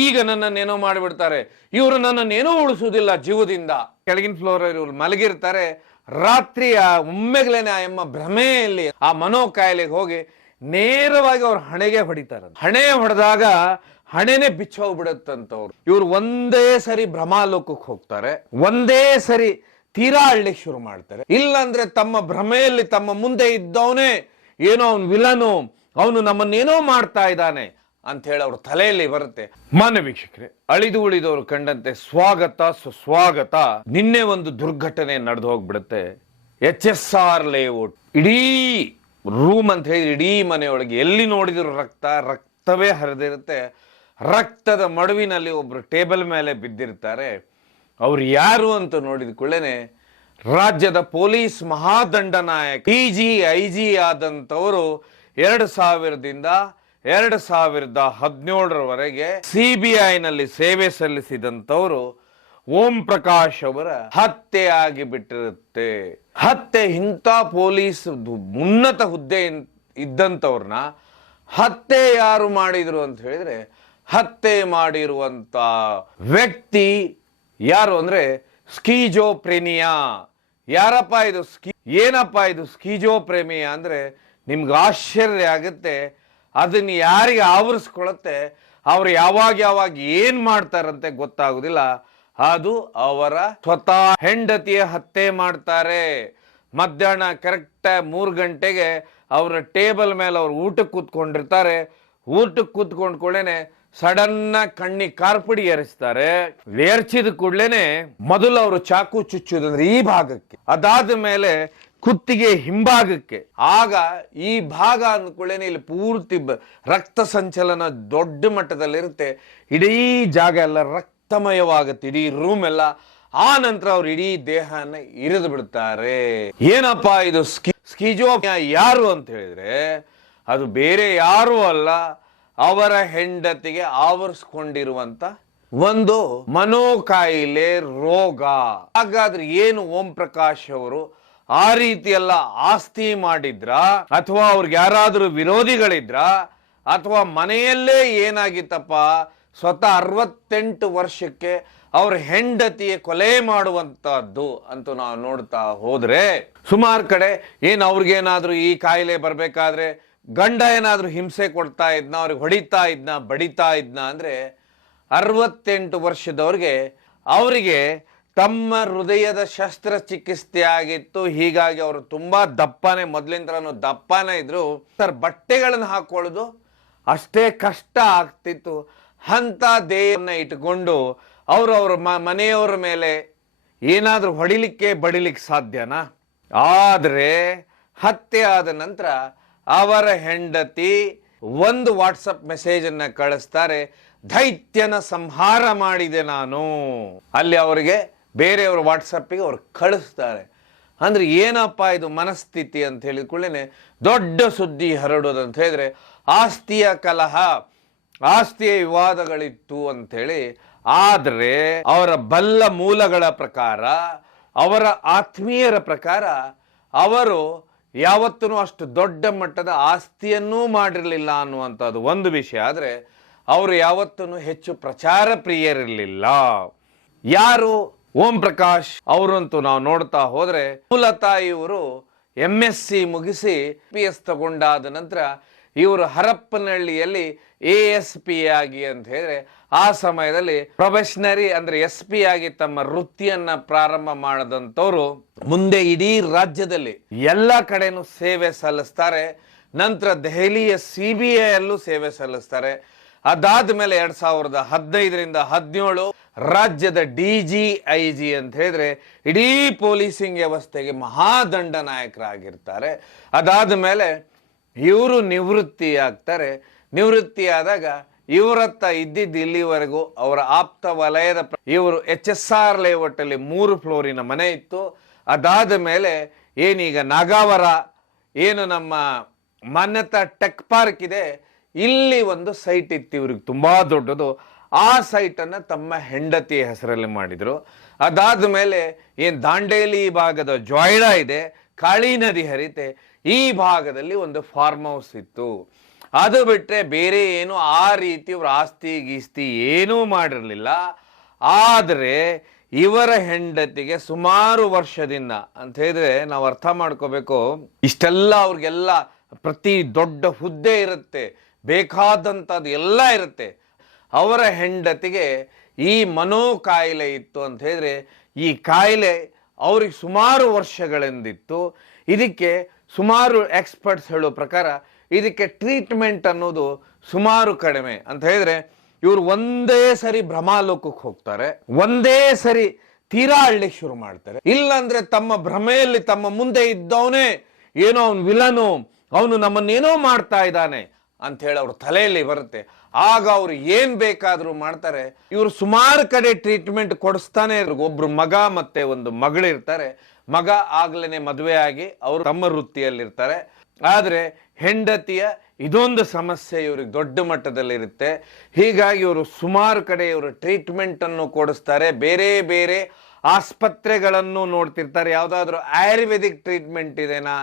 ಈಗ ನನ್ನನ್ನೇನೋ ಮಾಡಿಬಿಡ್ತಾರೆ, ಇವರು ನನ್ನನ್ನೇನೋ ಉಳಿಸುವುದಿಲ್ಲ ಜೀವದಿಂದ. ಕೆಳಗಿನ ಫ್ಲೋರ್ ಇವರು ಮಲಗಿರ್ತಾರೆ. ರಾತ್ರಿಯ ಒಮ್ಮೆಗ್ಲೇನೆ ಆ ಎಮ್ಮ ಭ್ರಮೆಯಲ್ಲಿ ಆ ಮನೋಕಾಯಿಲೆಗೆ ಹೋಗಿ ನೇರವಾಗಿ ಅವ್ರ ಹಣೆಗೆ ಹೊಡಿತಾರೆ. ಹಣೆ ಹೊಡೆದಾಗ ಹಣೆನೆ ಬಿಚ್ಚೋಗ್ಬಿಡತ್ತಂತವ್ರು. ಇವ್ರು ಒಂದೇ ಸರಿ ಭ್ರಮಾಲೋಕಕ್ಕೆ ಹೋಗ್ತಾರೆ, ಒಂದೇ ಸರಿ ತೀರಾ ಅಳ್ಳಿಕ್ ಶುರು ಮಾಡ್ತಾರೆ. ಇಲ್ಲಾಂದ್ರೆ ತಮ್ಮ ಭ್ರಮೆಯಲ್ಲಿ ತಮ್ಮ ಮುಂದೆ ಇದ್ದವನೇ ಏನೋ ಅವನು ವಿಲನು, ಅವನು ನಮ್ಮನ್ನೇನೋ ಮಾಡ್ತಾ ಇದ್ದಾನೆ ಅಂತ ಹೇಳಿ ಅವ್ರ ತಲೆಯಲ್ಲಿ ಬರುತ್ತೆ. ಮಾನ್ಯ ವೀಕ್ಷಕರೇ, ಅಳಿದು ಉಳಿದವರು ಕಂಡಂತೆ ಸ್ವಾಗತ ಸುಸ್ವಾಗತ. ನಿನ್ನೆ ಒಂದು ದುರ್ಘಟನೆ ನಡೆದು ಹೋಗ್ಬಿಡುತ್ತೆ. HSR ಲೇಔಟ್ ಇಡೀ ರೂಮ್ ಅಂತ ಹೇಳಿ ಇಡೀ ಮನೆಯೊಳಗೆ ಎಲ್ಲಿ ನೋಡಿದ್ರು ರಕ್ತವೇ ಹರಿದಿರುತ್ತೆ. ರಕ್ತದ ಮಡುವಿನಲ್ಲಿ ಒಬ್ರು ಟೇಬಲ್ ಮೇಲೆ ಬಿದ್ದಿರ್ತಾರೆ. ಅವ್ರು ಯಾರು ಅಂತ ನೋಡಿದ ಕೂಡಲೇ ರಾಜ್ಯದ ಪೊಲೀಸ್ ಮಹಾದಂಡನಾಯಕ IG ಆದಂಥವರು 2000ದಿಂದ 2017ರವರೆಗೆ CBIನಲ್ಲಿ ಸೇವೆ ಸಲ್ಲಿಸಿದಂಥವರು ಓಂ ಪ್ರಕಾಶ್ ಅವರ ಹತ್ಯೆ ಆಗಿಬಿಟ್ಟಿರುತ್ತೆ. ಹತ್ಯೆ ಇಂಥ ಪೊಲೀಸ್ ಉನ್ನತ ಹುದ್ದೆ ಇದ್ದಂಥವ್ರನ್ನ ಹತ್ಯೆ ಯಾರು ಮಾಡಿದ್ರು ಅಂತ ಹೇಳಿದ್ರೆ, ಹತ್ಯೆ ಮಾಡಿರುವಂತ ವ್ಯಕ್ತಿ ಯಾರು ಅಂದ್ರೆ ಸ್ಕೀಜೋಪ್ರೇನಿಯಾ. ಯಾರಪ್ಪ ಇದು ಏನಪ್ಪ ಇದು ಸ್ಕೀಜೋಪ್ರೇಮಿಯಾ ಅಂದ್ರೆ ನಿಮ್ಗೆ ಆಶ್ಚರ್ಯ ಆಗುತ್ತೆ. ಅದನ್ನ ಯಾರಿಗೆ ಆವರಿಸ್ಕೊಳತ್ತೆ, ಅವ್ರು ಯಾವಾಗ ಏನ್ ಮಾಡ್ತಾರಂತೆ ಗೊತ್ತಾಗುದಿಲ್ಲ. ಅದು ಅವರ ಸ್ವತಃ ಹೆಂಡತಿಯ ಹತ್ಯೆ ಮಾಡ್ತಾರೆ. ಮಧ್ಯಾಹ್ನ ಕರೆಕ್ಟ್ 3 ಗಂಟೆಗೆ ಅವರ ಟೇಬಲ್ ಮೇಲೆ ಅವ್ರು ಊಟಕ್ಕೆ ಕೂತ್ಕೊಂಡಿರ್ತಾರೆ. ಊಟಕ್ಕೆ ಕೂತ್ಕೊಂಡ್ಕೊಳ್ಳೇನೆ ಸಡನ್ ಕಣ್ಣಿಗೆ ಕಾರ್ಪುಡಿ ಎರಚ್ತಾರೆ. ಎರಚಿದ ಕೂಡ್ಲೇನೆ ಮೊದಲು ಅವರು ಚಾಕು ಚುಚ್ಚುದಂದ್ರೆ ಈ ಭಾಗಕ್ಕೆ, ಅದಾದ ಮೇಲೆ ಕುತ್ತಿಗೆ ಹಿಂಭಾಗಕ್ಕೆ. ಆಗ ಈ ಭಾಗ ಅಂದ್ಕೊಳ್ಳೇನೆ ಇಲ್ಲಿ ಪೂರ್ತಿ ರಕ್ತ ಸಂಚಲನ ದೊಡ್ಡ ಮಟ್ಟದಲ್ಲಿರುತ್ತೆ. ಇಡೀ ಜಾಗ ಎಲ್ಲ ರಕ್ತಮಯವಾಗುತ್ತೆ, ಇಡೀ ರೂಮ್ ಎಲ್ಲ. ಆ ನಂತರ ಅವ್ರು ಇಡೀ ದೇಹನ ಇರಿದು ಬಿಡ್ತಾರೆ. ಏನಪ್ಪಾ ಇದು ಸ್ಕಿಜೋಪ್ರೇನಿಯಾ ಯಾರು ಅಂತ ಹೇಳಿದ್ರೆ, ಅದು ಬೇರೆ ಯಾರು ಅಲ್ಲ, ಅವರ ಹೆಂಡತಿಗೆ ಆವರಿಸ್ಕೊಂಡಿರುವಂತ ಒಂದು ಮನೋಕಾಯಿಲೆ ರೋಗ. ಹಾಗಾದ್ರೆ ಏನು ಓಂ ಪ್ರಕಾಶ್ ಅವರು ಆ ರೀತಿ ಎಲ್ಲ ಆಸ್ತಿ ಮಾಡಿದ್ರ, ಅಥವಾ ಅವ್ರಿಗೆ ಯಾರಾದ್ರೂ ವಿರೋಧಿಗಳಿದ್ರ, ಅಥವಾ ಮನೆಯಲ್ಲೇ ಏನಾಗಿತ್ತಪ್ಪ, ಸ್ವತಃ 68 ವರ್ಷಕ್ಕೆ ಅವ್ರ ಹೆಂಡತಿಯ ಕೊಲೆ ಮಾಡುವಂತಹದ್ದು ಅಂತೂ ನಾವು ನೋಡ್ತಾ ಹೋದ್ರೆ ಸುಮಾರು ಕಡೆ ಏನು ಅವ್ರಿಗೇನಾದ್ರೂ ಈ ಕಾಯಿಲೆ ಬರ್ಬೇಕಾದ್ರೆ ಗಂಡ ಏನಾದ್ರೂ ಹಿಂಸೆ ಕೊಡ್ತಾ ಇದ್ನ, ಅವ್ರಿಗೆ ಹೊಡಿತಾ ಇದ್ನ, ಬಡಿತಾ ಇದ್ನ ಅಂದ್ರೆ 68 ವರ್ಷದವ್ರಿಗೆ ಅವರಿಗೆ ತಮ್ಮ ಹೃದಯದ ಶಸ್ತ್ರಚಿಕಿತ್ಸೆ ಆಗಿತ್ತು. ಹೀಗಾಗಿ ಅವರು ತುಂಬಾ ದಪ್ಪನೆ, ಮೊದ್ಲಿಂದ ದಪ್ಪನೆ ಇದ್ರು. ಬಟ್ಟೆಗಳನ್ನು ಹಾಕೊಳ್ಳೋದು ಅಷ್ಟೇ ಕಷ್ಟ ಆಗ್ತಿತ್ತು. ಅಂತ ದೇಹನ ಇಟ್ಕೊಂಡು ಅವ್ರ ಮನೆಯವರ ಮೇಲೆ ಏನಾದ್ರೂ ಹೊಡಿಲಿಕ್ಕೆ ಬಡಿಲಿಕ್ಕೆ ಸಾಧ್ಯನಾ? ಆದ್ರೆ ಹತ್ಯೆ ಆದ ನಂತರ ಅವರ ಹೆಂಡತಿ ಒಂದು ವಾಟ್ಸಪ್ ಮೆಸೇಜ್ ಅನ್ನ ಕಳಿಸ್ತಾರೆ, ದೈತ್ಯನ ಸಂಹಾರ ಮಾಡಿದೆ ನಾನು. ಅಲ್ಲಿ ಅವರಿಗೆ ಬೇರೆಯವ್ರ ವಾಟ್ಸಪ್ಪಿಗೆ ಅವ್ರು ಕಳಿಸ್ತಾರೆ. ಅಂದ್ರೆ ಏನಪ್ಪ ಇದು ಮನಸ್ಥಿತಿ ಅಂತ ಹೇಳಿಕೊಳ್ಳೇನೆ ದೊಡ್ಡ ಸುದ್ದಿ ಹರಡೋದಂತ ಹೇಳಿದ್ರೆ, ಆಸ್ತಿಯ ಕಲಹ, ಆಸ್ತಿಯ ವಿವಾದಗಳಿತ್ತು ಅಂಥೇಳಿ. ಆದರೆ ಅವರ ಬಲ್ಲ ಮೂಲಗಳ ಪ್ರಕಾರ, ಅವರ ಆತ್ಮೀಯರ ಪ್ರಕಾರ ಅವರು ಯಾವತ್ತೂ ಅಷ್ಟು ದೊಡ್ಡ ಮಟ್ಟದ ಆಸ್ತಿಯನ್ನೂ ಮಾಡಿರಲಿಲ್ಲ ಅನ್ನುವಂಥದ್ದು ಒಂದು ವಿಷಯ. ಆದರೆ ಅವರು ಯಾವತ್ತೂ ಹೆಚ್ಚು ಪ್ರಚಾರ ಪ್ರಿಯರಿರಲಿಲ್ಲ. ಯಾರು ಓಂ ಪ್ರಕಾಶ್ ಅವರಂತೂ ನಾವು ನೋಡ್ತಾ ಹೋದ್ರೆ, ಮೂಲತಃ ಇವರು MSc ಮುಗಿಸಿ PS ತಗೊಂಡಾದ ನಂತರ ಇವರು ಹರಪ್ಪನಹಳ್ಳಿಯಲ್ಲಿ ASP ಆಗಿ ಅಂತ ಹೇಳಿದ್ರೆ, ಆ ಸಮಯದಲ್ಲಿ ಪ್ರೊಬೆಷನರಿ ಅಂದ್ರೆ SP ಆಗಿ ತಮ್ಮ ವೃತ್ತಿಯನ್ನ ಪ್ರಾರಂಭ ಮಾಡದಂತವ್ರು ಮುಂದೆ ಇಡೀ ರಾಜ್ಯದಲ್ಲಿ ಎಲ್ಲ ಕಡೆನೂ ಸೇವೆ ಸಲ್ಲಿಸ್ತಾರೆ. ನಂತರ ದೆಹಲಿಯ CBI ಯಲ್ಲೂ ಸೇವೆ ಸಲ್ಲಿಸ್ತಾರೆ. ಅದಾದ ಮೇಲೆ 2015ರಿಂದ 17 ರಾಜ್ಯದ DGIG ಅಂತ ಹೇಳಿದ್ರೆ ಇಡೀ ಪೊಲೀಸಿಂಗ್ ವ್ಯವಸ್ಥೆಗೆ ಮಹಾದಂಡ ನಾಯಕರಾಗಿರ್ತಾರೆ. ಅದಾದ ಮೇಲೆ ಇವರು ನಿವೃತ್ತಿ ಆಗ್ತಾರೆ. ನಿವೃತ್ತಿ ಆದಾಗ ಇವರತ್ತ ಇದ್ದಿದ್ದು ಇಲ್ಲಿವರೆಗೂ ಅವರ ಆಪ್ತ ವಲಯದ ಇವರು HSR ಲೇಔಟ್ ಅಲ್ಲಿ 3 ಫ್ಲೋರಿನ ಮನೆ ಇತ್ತು. ಅದಾದ ಮೇಲೆ ಏನೀಗ ನಾಗಾವರ ಏನು ನಮ್ಮ ಮಾನ್ಯತಾ ಟೆಕ್ ಪಾರ್ಕ್ ಇದೆ, ಇಲ್ಲಿ ಒಂದು ಸೈಟ್ ಇತ್ತು ಇವ್ರಿಗೆ ತುಂಬಾ ದೊಡ್ಡದು. ಆ ಸೈಟ್ ಅನ್ನ ತಮ್ಮ ಹೆಂಡತಿಯ ಹೆಸರಲ್ಲಿ ಮಾಡಿದ್ರು. ಅದಾದ ಮೇಲೆ ಏನ್ ದಾಂಡೇಲಿ ಭಾಗದ ಜೋಯ್ಡಾ ಇದೆ, ಕಾಳಿ ನದಿ ಹರಿತೆ, ಈ ಭಾಗದಲ್ಲಿ ಒಂದು ಫಾರ್ಮ್ ಹೌಸ್ ಇತ್ತು. ಅದು ಬಿಟ್ಟರೆ ಬೇರೆ ಏನು ಆ ರೀತಿ ಇವ್ರ ಆಸ್ತಿ ಗೀಸ್ತಿ ಏನೂ ಮಾಡಿರಲಿಲ್ಲ. ಆದರೆ ಇವರ ಹೆಂಡತಿಗೆ ಸುಮಾರು ವರ್ಷದಿಂದ ಅಂತ ಹೇಳಿದ್ರೆ ನಾವು ಅರ್ಥ ಮಾಡ್ಕೋಬೇಕು, ಇಷ್ಟೆಲ್ಲ ಅವ್ರಿಗೆಲ್ಲ ಪ್ರತಿ ದೊಡ್ಡ ಹುದ್ದೆ ಇರುತ್ತೆ, ಬೇಕಾದಂಥದ್ದು ಎಲ್ಲ ಇರುತ್ತೆ. ಅವರ ಹೆಂಡತಿಗೆ ಈ ಮನೋ ಕಾಯಿಲೆ ಇತ್ತು ಅಂತ ಹೇಳಿದ್ರೆ ಈ ಕಾಯಿಲೆ ಅವ್ರಿಗೆ ಸುಮಾರು ವರ್ಷಗಳಿಂದಿತ್ತು. ಇದಕ್ಕೆ ಸುಮಾರು ಎಕ್ಸ್ಪರ್ಟ್ಸ್ ಹೇಳೋ ಪ್ರಕಾರ ಇದಕ್ಕೆ ಟ್ರೀಟ್ಮೆಂಟ್ ಅನ್ನೋದು ಸುಮಾರು ಕಡಿಮೆ. ಅಂತ ಹೇಳಿದ್ರೆ ಇವರು ಒಂದೇ ಸರಿ ಭ್ರಮಾಲೋಕಕ್ಕೆ ಹೋಗ್ತಾರೆ, ಒಂದೇ ಸರಿ ತೀರಾ ಅಳ್ಳಿಕ್ಕೆ ಶುರು ಮಾಡ್ತಾರೆ. ಇಲ್ಲಾಂದ್ರೆ ತಮ್ಮ ಭ್ರಮೆಯಲ್ಲಿ ತಮ್ಮ ಮುಂದೆ ಇದ್ದವನೇ ಏನೋ ಅವನು ವಿಲನು, ಅವನು ನಮ್ಮನ್ನೇನೋ ಮಾಡ್ತಾ ಇದ್ದಾನೆ ಅಂತ ಹೇಳಿ ಅವ್ರ ತಲೆಯಲ್ಲಿ ಬರುತ್ತೆ. ಆಗ ಅವ್ರು ಏನ್ ಬೇಕಾದ್ರೂ ಮಾಡ್ತಾರೆ. ಇವರು ಸುಮಾರು ಕಡೆ ಟ್ರೀಟ್ಮೆಂಟ್ ಕೊಡಿಸ್ತಾನೆ. ಒಬ್ರು ಮಗ ಮತ್ತೆ ಒಂದು ಮಗಳಿರ್ತಾರೆ. ಮಗ ಆಗ್ಲೇನೆ ಮದುವೆ ಆಗಿ ಅವರು ತಮ್ಮ ವೃತ್ತಿಯಲ್ಲಿರ್ತಾರೆ. ಆದ್ರೆ ಹೆಂಡತಿಯ ಇದೊಂದು ಸಮಸ್ಯೆ ಇವ್ರಿಗೆ ದೊಡ್ಡ ಮಟ್ಟದಲ್ಲಿರುತ್ತೆ. ಹೀಗಾಗಿ ಇವರು ಸುಮಾರು ಕಡೆ ಇವರು ಟ್ರೀಟ್ಮೆಂಟ್ ಅನ್ನು ಕೊಡಿಸ್ತಾರೆ, ಬೇರೆ ಬೇರೆ ಆಸ್ಪತ್ರೆಗಳನ್ನು ನೋಡ್ತಿರ್ತಾರೆ. ಯಾವುದಾದ್ರೂ ಆಯುರ್ವೇದಿಕ್ ಟ್ರೀಟ್ಮೆಂಟ್ ಇದೆನಾ,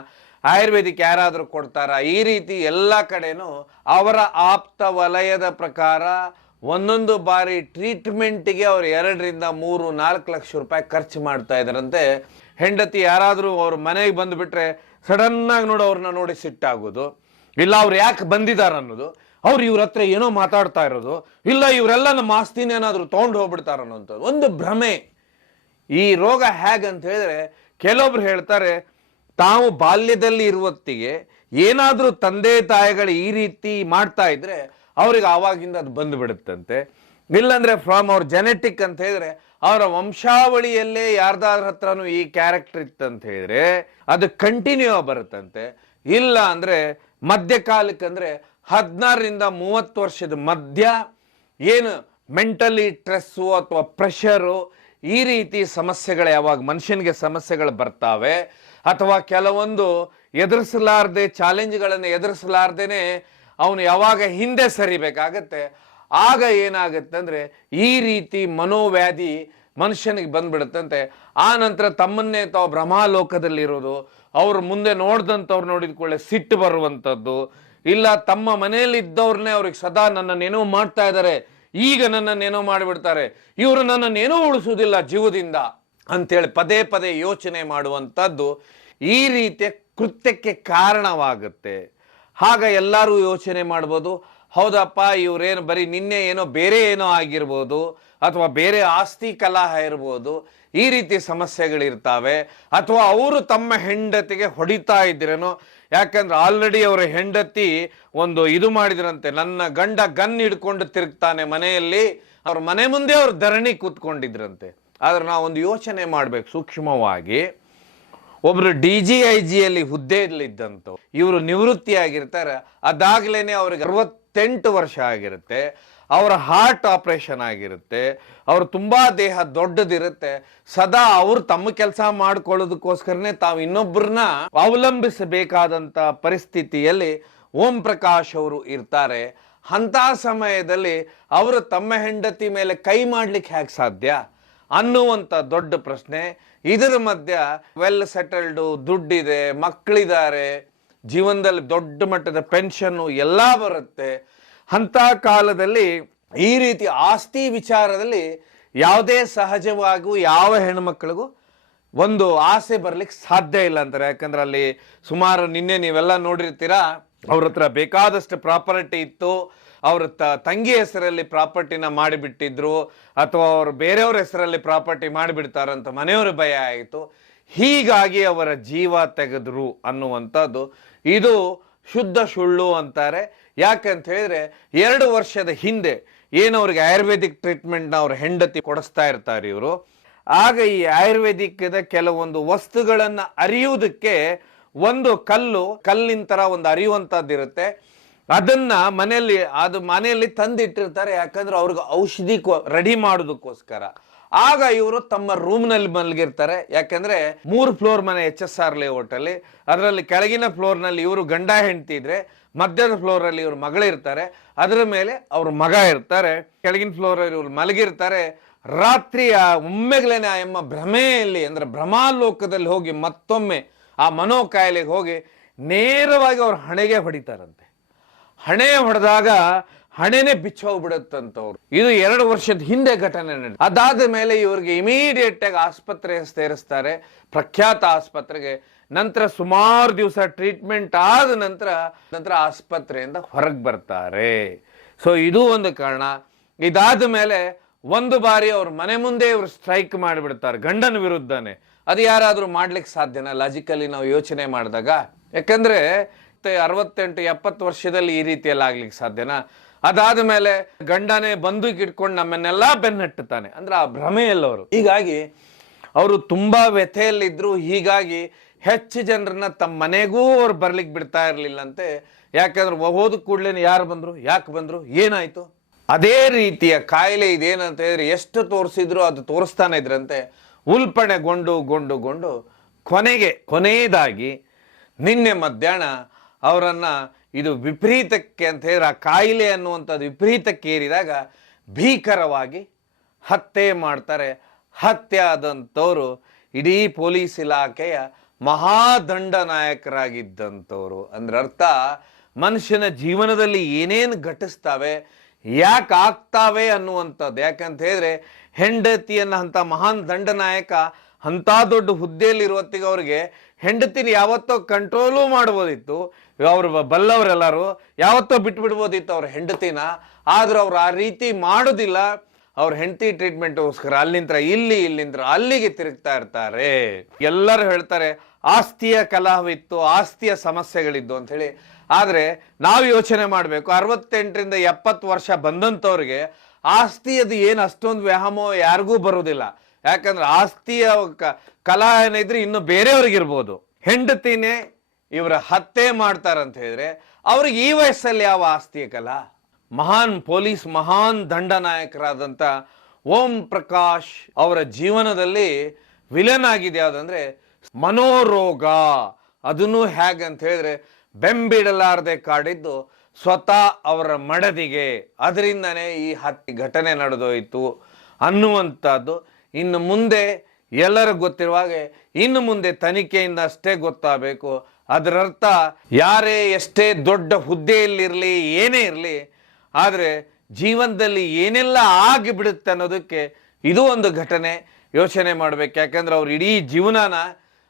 ಆಯುರ್ವೇದಿಕ್ ಯಾರಾದರೂ ಕೊಡ್ತಾರಾ, ಈ ರೀತಿ ಎಲ್ಲ ಕಡೆನೂ ಅವರ ಆಪ್ತ ವಲಯದ ಪ್ರಕಾರ ಒಂದೊಂದು ಬಾರಿ ಟ್ರೀಟ್ಮೆಂಟಿಗೆ ಅವ್ರು 2-3-4 ಲಕ್ಷ ರೂಪಾಯಿ ಖರ್ಚು ಮಾಡ್ತಾ ಇದ್ದಾರಂತೆ. ಹೆಂಡತಿ ಯಾರಾದರೂ ಅವ್ರ ಮನೆಗೆ ಬಂದುಬಿಟ್ರೆ ಸಡನ್ನಾಗಿ ಅವ್ರನ್ನ ನೋಡಿ ಸಿಟ್ಟಾಗೋದು, ಇಲ್ಲ ಅವ್ರು ಯಾಕೆ ಬಂದಿದ್ದಾರೆ ಅನ್ನೋದು, ಅವ್ರು ಇವ್ರ ಹತ್ರ ಏನೋ ಮಾತಾಡ್ತಾ ಇರೋದು, ಇಲ್ಲ ಇವರೆಲ್ಲ ನಮ್ಮ ಆಸ್ತಿನೇನಾದರೂ ತೊಗೊಂಡು ಹೋಗ್ಬಿಡ್ತಾರ ಅನ್ನೋಂಥದ್ದು ಒಂದು ಭ್ರಮೆ. ಈ ರೋಗ ಹೇಗಂತ ಹೇಳಿದ್ರೆ ಕೆಲವೊಬ್ರು ಹೇಳ್ತಾರೆ ತಾವು ಬಾಲ್ಯದಲ್ಲಿ ಇರುವತ್ತಿಗೆ ಏನಾದರೂ ತಂದೆ ತಾಯಿಗಳು ಈ ರೀತಿ ಮಾಡ್ತಾ ಇದ್ರೆ ಅವ್ರಿಗೆ ಆವಾಗಿಂದ ಅದು ಬಂದು ಬಿಡುತ್ತಂತೆ. ಇಲ್ಲಾಂದ್ರೆ ಫ್ರಮ್ ಅವ್ರ ಜೆನೆಟಿಕ್ ಅಂತ ಹೇಳಿದ್ರೆ ಅವರ ವಂಶಾವಳಿಯಲ್ಲೇ ಯಾರ್ದಾದ್ರ ಹತ್ರನೂ ಈ ಕ್ಯಾರೆಕ್ಟರ್ ಇತ್ತಂತ ಹೇಳಿದ್ರೆ ಅದು ಕಂಟಿನ್ಯೂ ಬರುತ್ತಂತೆ. ಇಲ್ಲ ಅಂದ್ರೆ ಮಧ್ಯಕಾಲಕ್ಕೆ ಅಂದ್ರೆ 16-30 ವರ್ಷದ ಮಧ್ಯ ಏನು ಮೆಂಟಲಿ ಸ್ಟ್ರೆಸ್ಸು ಅಥವಾ ಪ್ರೆಷರು ಈ ರೀತಿ ಸಮಸ್ಯೆಗಳು ಯಾವಾಗ ಮನುಷ್ಯನಿಗೆ ಸಮಸ್ಯೆಗಳು ಬರ್ತಾವೆ ಅಥವಾ ಕೆಲವೊಂದು ಎದುರಿಸಲಾರ್ದೆ ಚಾಲೆಂಜ್ಗಳನ್ನು ಎದುರಿಸಲಾರ್ದೇನೆ ಅವನು ಯಾವಾಗ ಹಿಂದೆ ಸರಿಬೇಕಾಗತ್ತೆ ಆಗ ಏನಾಗುತ್ತೆ ಅಂದ್ರೆ ಈ ರೀತಿ ಮನೋವ್ಯಾಧಿ ಮನುಷ್ಯನಿಗೆ ಬಂದ್ಬಿಡುತ್ತಂತೆ. ಆ ನಂತರ ತಮ್ಮನ್ನೇ ತಾವು ಭ್ರಮಾಲೋಕದಲ್ಲಿರೋದು, ಅವ್ರು ಮುಂದೆ ನೋಡ್ದಂಥವ್ರು ನೋಡಿದ ಕೂಡಲೇ ಸಿಟ್ಟು ಬರುವಂಥದ್ದು, ಇಲ್ಲ ತಮ್ಮ ಮನೆಯಲ್ಲಿ ಇದ್ದವ್ರನ್ನೇ ಅವ್ರಿಗೆ ಸದಾ ನನ್ನನ್ನೇನೋ ಮಾಡ್ತಾ ಇದ್ದಾರೆ, ಈಗ ನನ್ನನ್ನೇನೋ ಮಾಡಿಬಿಡ್ತಾರೆ, ಇವರು ನನ್ನನ್ನೇನೋ ಉಳಿಸುವುದಿಲ್ಲ ಜೀವದಿಂದ ಅಂತೇಳಿ ಪದೇ ಪದೇ ಯೋಚನೆ ಮಾಡುವಂಥದ್ದು ಈ ರೀತಿಯ ಕೃತ್ಯಕ್ಕೆ ಕಾರಣವಾಗುತ್ತೆ. ಆಗ ಎಲ್ಲರೂ ಯೋಚನೆ ಮಾಡ್ಬೋದು, ಹೌದಪ್ಪ ಇವರೇನು ಬರೀ ನಿನ್ನೆ ಏನೋ ಬೇರೆ ಏನೋ ಆಗಿರ್ಬೋದು ಅಥವಾ ಬೇರೆ ಆಸ್ತಿ ಕಲಹ ಇರ್ಬೋದು, ಈ ರೀತಿ ಸಮಸ್ಯೆಗಳಿರ್ತಾವೆ. ಅಥವಾ ಅವರು ತಮ್ಮ ಹೆಂಡತಿಗೆ ಹೊಡಿತಾ ಇದ್ರೇನೋ, ಯಾಕಂದ್ರೆ ಆಲ್ರೆಡಿ ಅವರ ಹೆಂಡತಿ ಒಂದು ಇದು ಮಾಡಿದ್ರಂತೆ, ನನ್ನ ಗಂಡ ಗನ್ ಹಿಡ್ಕೊಂಡು ತಿರುಗ್ತಾನೆ ಮನೆಯಲ್ಲಿ, ಅವ್ರ ಮನೆ ಮುಂದೆ ಅವ್ರು ಧರಣಿ ಕೂತ್ಕೊಂಡಿದ್ರಂತೆ. ಆದ್ರೆ ನಾವು ಒಂದು ಯೋಚನೆ ಮಾಡ್ಬೇಕು ಸೂಕ್ಷ್ಮವಾಗಿ. ಒಬ್ರು DGIGಯಲ್ಲಿ ಹುದ್ದೆಯಲ್ಲಿದ್ದಂಥವ್ರು ಇವರು ನಿವೃತ್ತಿ ಆಗಿರ್ತಾರೆ, ಅದಾಗ್ಲೇನೆ ಅವ್ರಿಗೆ 68 ವರ್ಷ ಆಗಿರುತ್ತೆ, ಅವರ ಹಾರ್ಟ್ ಆಪರೇಷನ್ ಆಗಿರುತ್ತೆ, ಅವ್ರು ತುಂಬಾ ದೇಹ ದೊಡ್ಡದಿರುತ್ತೆ, ಸದಾ ಅವ್ರು ತಮ್ಮ ಕೆಲಸ ಮಾಡ್ಕೊಳ್ಳೋದಕ್ಕೋಸ್ಕರನೇ ತಾವು ಇನ್ನೊಬ್ಬರನ್ನ ಅವಲಂಬಿಸಬೇಕಾದಂತ ಪರಿಸ್ಥಿತಿಯಲ್ಲಿ ಓಂ ಪ್ರಕಾಶ್ ಅವರು ಇರ್ತಾರೆ. ಅಂತ ಸಮಯದಲ್ಲಿ ಅವರು ತಮ್ಮ ಹೆಂಡತಿ ಮೇಲೆ ಕೈ ಮಾಡ್ಲಿಕ್ಕೆ ಹೇಗೆ ಸಾಧ್ಯ ಅನ್ನುವಂಥ ದೊಡ್ಡ ಪ್ರಶ್ನೆ. ಇದರ ಮಧ್ಯ ವೆಲ್ ಸೆಟಲ್ಡು, ದುಡ್ಡಿದೆ, ಮಕ್ಕಳಿದ್ದಾರೆ, ಜೀವನದಲ್ಲಿ ದೊಡ್ಡ ಮಟ್ಟದ ಪೆನ್ಷನ್ನು ಎಲ್ಲ ಬರುತ್ತೆ. ಅಂಥ ಕಾಲದಲ್ಲಿ ಈ ರೀತಿ ಆಸ್ತಿ ವಿಚಾರದಲ್ಲಿ ಯಾವುದೇ ಸಹಜವಾಗೂ ಯಾವ ಹೆಣ್ಮಕ್ಳಿಗೂ ಒಂದು ಆಸೆ ಬರ್ಲಿಕ್ಕೆ ಸಾಧ್ಯ ಇಲ್ಲ ಅಂತಾರೆ. ಯಾಕಂದ್ರೆ ಅಲ್ಲಿ ಸುಮಾರು ನಿನ್ನೆ ನೀವೆಲ್ಲ ನೋಡಿರ್ತೀರಾ, ಅವ್ರ ಹತ್ರ ಬೇಕಾದಷ್ಟು ಪ್ರಾಪರ್ಟಿ ಇತ್ತು, ಅವ್ರ ತಂಗಿ ಹೆಸರಲ್ಲಿ ಪ್ರಾಪರ್ಟಿನ ಮಾಡಿಬಿಟ್ಟಿದ್ರು ಅಥವಾ ಅವರು ಬೇರೆಯವ್ರ ಹೆಸರಲ್ಲಿ ಪ್ರಾಪರ್ಟಿ ಮಾಡಿಬಿಡ್ತಾರಂತ ಮನೆಯವ್ರ ಭಯ ಆಯಿತು. ಹೀಗಾಗಿ ಅವರ ಜೀವ ತೆಗೆದ್ರು ಅನ್ನುವಂಥದ್ದು ಇದು ಶುದ್ಧ ಸುಳ್ಳು ಅಂತಾರೆ. ಯಾಕಂತ ಹೇಳಿದ್ರೆ 2 ವರ್ಷದ ಹಿಂದೆ ಏನವ್ರಿಗೆ ಆಯುರ್ವೇದಿಕ್ ಟ್ರೀಟ್ಮೆಂಟ್ನ ಅವ್ರ ಹೆಂಡತಿ ಕೊಡಿಸ್ತಾ ಇರ್ತಾರೆ ಇವರು. ಆಗ ಈ ಆಯುರ್ವೇದಿಕ್ದ ಕೆಲವೊಂದು ವಸ್ತುಗಳನ್ನು ಅರಿಯುವುದಕ್ಕೆ ಒಂದು ಕಲ್ಲಿನ ತರ ಒಂದು ಅರಿಯುವಂಥದ್ದು ಇರುತ್ತೆ, ಅದನ್ನ ಮನೆಯಲ್ಲಿ ತಂದಿಟ್ಟಿರ್ತಾರೆ. ಯಾಕಂದ್ರೆ ಅವ್ರಿಗೆ ಔಷಧಿ ರೆಡಿ ಮಾಡೋದಕ್ಕೋಸ್ಕರ. ಆಗ ಇವರು ತಮ್ಮ ರೂಮ್ನಲ್ಲಿ ಮಲಗಿರ್ತಾರೆ. ಯಾಕಂದ್ರೆ 3 ಫ್ಲೋರ್ ಮನೆ HSR ಲೇಔಟ್ ಅಲ್ಲಿ, ಅದರಲ್ಲಿ ಕೆಳಗಿನ ಫ್ಲೋರ್ ನಲ್ಲಿ ಇವರು ಗಂಡ ಹೆಂಡತಿ ಇದ್ರೆ, ಮಧ್ಯದ ಫ್ಲೋರ್ ಅಲ್ಲಿ ಇವ್ರ ಮಗಳಿರ್ತಾರೆ, ಅದರ ಮೇಲೆ ಅವ್ರ ಮಗ ಇರ್ತಾರೆ, ಕೆಳಗಿನ ಫ್ಲೋರ್ ಅಲ್ಲಿ ಇವ್ರು ಮಲಗಿರ್ತಾರೆ. ರಾತ್ರಿ ಒಮ್ಮೆಗ್ಲೇನೆ ಆ ಎಮ್ಮ ಭ್ರಮೆಯಲ್ಲಿ ಅಂದ್ರೆ ಭ್ರಮಾಲೋಕದಲ್ಲಿ ಹೋಗಿ ಮತ್ತೊಮ್ಮೆ ಆ ಮನೋ ಕಾಯಿಲೆಗೆ ಹೋಗಿ ನೇರವಾಗಿ ಅವ್ರ ಹಣೆಗೆ ಹೊಡಿತಾರಂತೆ. ಹಣೆ ಹೊಡೆದಾಗ ಹಣೆನೆ ಬಿಚ್ಚೋಗ್ಬಿಡುತ್ತಂತವ್ರು. ಇದು 2 ವರ್ಷದ ಹಿಂದೆ ಘಟನೆ ನಡೆದಿದೆ. ಅದಾದ ಮೇಲೆ ಇವ್ರಿಗೆ ಇಮಿಡಿಯೇಟ್ ಆಗಿ ಆಸ್ಪತ್ರೆಗೆ ಸೇರಿಸ್ತಾರೆ, ಪ್ರಖ್ಯಾತ ಆಸ್ಪತ್ರೆಗೆ. ನಂತರ ಸುಮಾರು ದಿವಸ ಟ್ರೀಟ್ಮೆಂಟ್ ಆದ ನಂತರ ಆಸ್ಪತ್ರೆಯಿಂದ ಹೊರಗೆ ಬರ್ತಾರೆ. ಸೊ ಇದು ಒಂದು ಕಾರಣ. ಇದಾದ ಮೇಲೆ ಒಂದು ಬಾರಿ ಅವ್ರ ಮನೆ ಮುಂದೆ ಇವರು ಸ್ಟ್ರೈಕ್ ಮಾಡಿಬಿಡ್ತಾರೆ ಗಂಡನ ವಿರುದ್ಧನೇ. ಅದು ಯಾರಾದ್ರೂ ಮಾಡ್ಲಿಕ್ಕೆ ಸಾಧ್ಯನಾ ಲಾಜಿಕಲಿ ನಾವು ಯೋಚನೆ ಮಾಡಿದಾಗ? ಯಾಕಂದ್ರೆ 68-70 ವರ್ಷದಲ್ಲಿ ಈ ರೀತಿಯಲ್ಲಿ ಆಗ್ಲಿಕ್ಕೆ ಸಾಧ್ಯನಾ? ಅದಾದ ಮೇಲೆ ಗಂಡನೇ ಬಂದೂಕ್ ಇಟ್ಕೊಂಡು ನಮ್ಮನ್ನೆಲ್ಲ ಬೆನ್ನಟ್ಟುತ್ತಾನೆ ಅಂದ್ರೆ ಆ ಭ್ರಮೆಯಲ್ಲವರು. ಹೀಗಾಗಿ ಅವರು ತುಂಬಾ ವ್ಯಥೆಯಲ್ಲಿದ್ರು. ಹೀಗಾಗಿ ಹೆಚ್ಚು ಜನರನ್ನ ತಮ್ಮ ಮನೆಗೂ ಅವ್ರು ಬರ್ಲಿಕ್ಕೆ ಬಿಡ್ತಾ ಇರ್ಲಿಲ್ಲಂತೆ. ಯಾಕಂದ್ರೆ ಹೋದ ಕೂಡ್ಲೇನೆ ಯಾರು ಬಂದ್ರು, ಯಾಕೆ ಬಂದ್ರು, ಏನಾಯ್ತು? ಅದೇ ರೀತಿಯ ಕಾಯಿಲೆ ಇದೇನಂತ ಹೇಳಿದ್ರೆ ಎಷ್ಟು ತೋರಿಸಿದ್ರು ಅದು ತೋರಿಸ್ತಾನೆ ಇದ್ರಂತೆ. ಉಲ್ಪಣೆಗೊಂಡು ಕೊನೆಯದಾಗಿ ನಿನ್ನೆ ಮಧ್ಯಾಹ್ನ ಅವರನ್ನ ಇದು ವಿಪರೀತಕ್ಕೆ ಅಂತ ಹೇಳಿದ್ರೆ ಆ ಕಾಯಿಲೆ ಅನ್ನುವಂಥದ್ದು ವಿಪರೀತಕ್ಕೆ ಏರಿದಾಗ ಭೀಕರವಾಗಿ ಹತ್ಯೆ ಮಾಡ್ತಾರೆ. ಹತ್ಯೆ ಆದಂಥವ್ರು ಇಡೀ ಪೊಲೀಸ್ ಇಲಾಖೆಯ ಮಹಾದಂಡ ನಾಯಕರಾಗಿದ್ದಂಥವ್ರು. ಅಂದ್ರೆ ಅರ್ಥ ಮನುಷ್ಯನ ಜೀವನದಲ್ಲಿ ಏನೇನು ಘಟಿಸ್ತಾವೆ, ಯಾಕೆ ಆಗ್ತಾವೆ ಅನ್ನುವಂಥದ್ದು. ಯಾಕಂತ ಹೇಳಿದ್ರೆ ಹೆಂಡತಿಯನ್ನ ಅಂತ ಮಹಾನ್ ದಂಡನಾಯಕ ಅಂತ ದೊಡ್ಡ ಹುದ್ದೆಯಲ್ಲಿರುವತ್ತಿಗೆ ಅವ್ರಿಗೆ ಹೆಂಡತಿನ ಯಾವತ್ತೋ ಕಂಟ್ರೋಲು ಮಾಡ್ಬೋದಿತ್ತು. ಅವ್ರು ಬಲ್ಲವರೆಲ್ಲರೂ ಯಾವತ್ತೋ ಬಿಟ್ಬಿಡ್ಬೋದಿತ್ತು ಅವ್ರ ಹೆಂಡತಿನ. ಆದ್ರೂ ಅವ್ರು ಆ ರೀತಿ ಮಾಡೋದಿಲ್ಲ. ಅವ್ರ ಹೆಂಡತಿ ಟ್ರೀಟ್ಮೆಂಟ್ಗೋಸ್ಕರ ಅಲ್ಲಿಂದ ಇಲ್ಲಿಂದ ಅಲ್ಲಿಗೆ ತಿರುಗ್ತಾ ಇರ್ತಾರೆ. ಎಲ್ಲರೂ ಹೇಳ್ತಾರೆ ಆಸ್ತಿಯ ಕಲಹವಿತ್ತು, ಆಸ್ತಿಯ ಸಮಸ್ಯೆಗಳಿದ್ದು ಅಂತ ಹೇಳಿ. ಆದ್ರೆ ನಾವು ಯೋಚನೆ ಮಾಡಬೇಕು, 68ರಿಂದ 70 ವರ್ಷ ಬಂದಂಥವ್ರಿಗೆ ಆಸ್ತಿಯದು ಏನು ಅಷ್ಟೊಂದು ವ್ಯಾಮೋ ಯಾರಿಗೂ ಬರುವುದಿಲ್ಲ. ಯಾಕಂದ್ರೆ ಆಸ್ತಿಯ ಕಲಾ ಏನಿದ್ರೆ ಇನ್ನು ಬೇರೆಯವ್ರಿಗಿರ್ಬೋದು. ಹೆಂಡತಿನೇ ಇವರ ಹತ್ಯೆ ಮಾಡ್ತಾರಂತ ಹೇಳಿದ್ರೆ ಅವ್ರಿಗೆ ಈ ವಯಸ್ಸಲ್ಲಿ ಯಾವ ಆಸ್ತಿಯ ಕಲಾ? ಮಹಾನ್ ದಂಡನಾಯಕರಾದಂಥ ಓಂ ಪ್ರಕಾಶ್ ಅವರ ಜೀವನದಲ್ಲಿ ವಿಲನ್ ಆಗಿದೆ ಯಾವುದಂದ್ರೆ ಮನೋರೋಗ. ಅದನ್ನು ಹೇಗಂತ ಹೇಳಿದ್ರೆ ಬೆಂಬಿಡಲಾರದೆ ಕಾಡಿದ್ದು ಸ್ವತಃ ಅವರ ಮಡದಿಗೆ. ಅದರಿಂದನೇ ಈ ಘಟನೆ ನಡೆದೋಯ್ತು ಅನ್ನುವಂಥದ್ದು ಇನ್ನು ಮುಂದೆ ಎಲ್ಲರಿಗೂ ಗೊತ್ತಿರುವಾಗೆ ಇನ್ನು ಮುಂದೆ ತನಿಖೆಯಿಂದ ಅಷ್ಟೇ ಗೊತ್ತಾಗಬೇಕು. ಅದರರ್ಥ ಯಾರೇ ಎಷ್ಟೇ ದೊಡ್ಡ ಹುದ್ದೆಯಲ್ಲಿರಲಿ ಏನೇ ಇರಲಿ, ಆದರೆ ಜೀವನದಲ್ಲಿ ಏನೆಲ್ಲ ಆಗಿಬಿಡುತ್ತೆ ಅನ್ನೋದಕ್ಕೆ ಇದು ಒಂದು ಘಟನೆ. ಯೋಚನೆ ಮಾಡಬೇಕು. ಯಾಕಂದ್ರೆ ಅವ್ರು ಇಡೀ ಜೀವನನ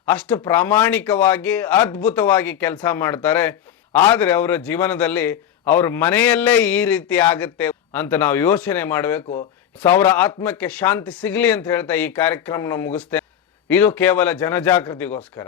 ಅಷ್ಟು ಪ್ರಾಮಾಣಿಕವಾಗಿ ಅದ್ಭುತವಾಗಿ ಕೆಲಸ ಮಾಡ್ತಾರೆ. ಆದರೆ ಅವರ ಜೀವನದಲ್ಲಿ ಅವ್ರ ಮನೆಯಲ್ಲೇ ಈ ರೀತಿ ಆಗುತ್ತೆ ಅಂತ ನಾವು ಯೋಚನೆ ಮಾಡಬೇಕು. ಅವರ ಆತ್ಮಕ್ಕೆ ಶಾಂತಿ ಸಿಗಲಿ ಅಂತ ಹೇಳ್ತಾ ಈ ಕಾರ್ಯಕ್ರಮ ಮುಗಿಸ್ತೇನೆ. ಇದು ಕೇವಲ ಜನಜಾಗೃತಿಗೋಸ್ಕರ.